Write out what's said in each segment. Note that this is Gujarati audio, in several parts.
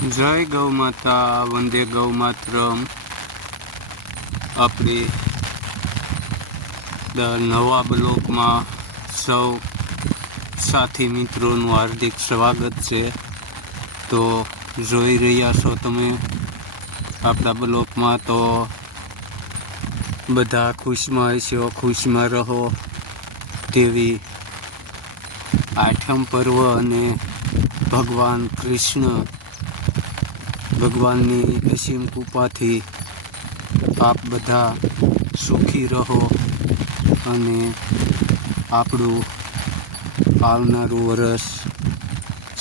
જય ગૌ માતા, વંદે ગૌ માતરમ. આપણે નવા બ્લોકમાં સૌ સાથી મિત્રોનું હાર્દિક સ્વાગત છે. તો જોઈ રહ્યા છો તમે આપણા બ્લોકમાં તો બધા ખુશમાં હશો, ખુશમાં રહો તેવી આઠમ પર્વ અને ભગવાન કૃષ્ણ ભગવાનની અસીમ કૃપાથી આપ બધા સુખી રહો અને આપણું આવનારું વરસ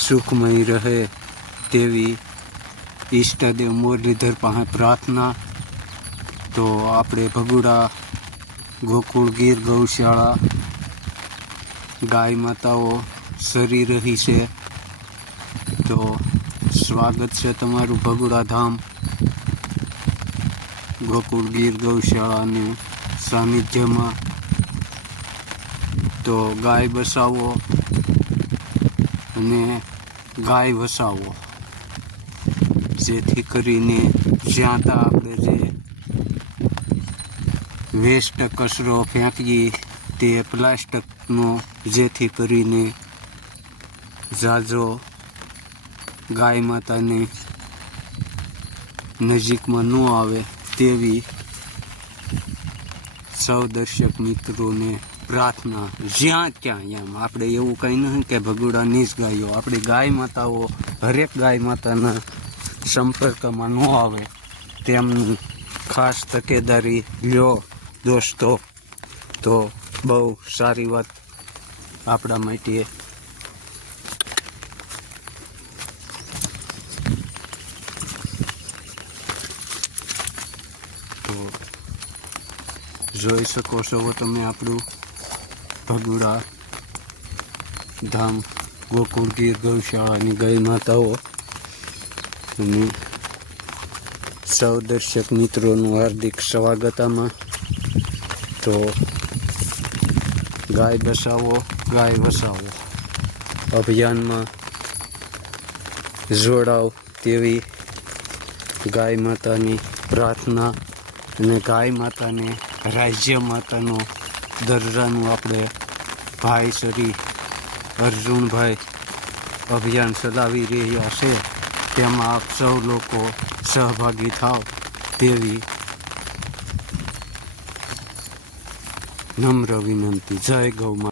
સુખમય રહે તેવી ઈષ્ટદેવ મુરલીધર પાસે પ્રાર્થના. તો આપણે ભગુડા ગોકુળ ગીર ગૌશાળા ગાય માતાઓ સરી રહી છે. તો સ્વાગત છે તમારું ભગુડા ધામ ગોકુળ ગીર ગૌશાળાની સાનિધ્યમાં. તો ગાય બસાવો અને ગાય વસાવો, જેથી કરીને જ્યાં ત્યાં આપણે જે વેસ્ટ કચરો ફેંકીએ તે પ્લાસ્ટિકનો, જેથી કરીને ઝાઝો ગાય માતાની નજીકમાં ન આવે તેવી સૌ દર્શક મિત્રોને પ્રાર્થના. જ્યાં ત્યાં એમ. આપણે એવું કંઈ નહીં કે ભગુડાની જ ગાયો. આપણી ગાય માતાઓ હરેક ગાય માતાના સંપર્કમાં ન આવે. તેમની ખાસ તકેદારી લ્યો દોસ્તો. તો બહુ સારી વાત આપણા માટે જોઈ શકો છો તમે આપણું ભગુડા ધામ ગોકુળ ગીર ગૌશાળાની ગાય માતાઓ. અને સૌ દર્શક મિત્રોનું હાર્દિક સ્વાગત આમાં. તો ગાય બસાવો, ગાય વસાવો. અભિયાનમાં જોડાવ તેવી ગાય માતાની પ્રાર્થના અને ગાય માતાને રાજ્ય માતાનો દરજાનું આપણે ભાઈ શ્રી અર્જુનભાઈ અભિયાન ચલાવી રહ્યા છે. તેમાં આપ સૌ લોકો સહભાગી થાવ તેવી નમ્ર વિનંતી. જય ગૌ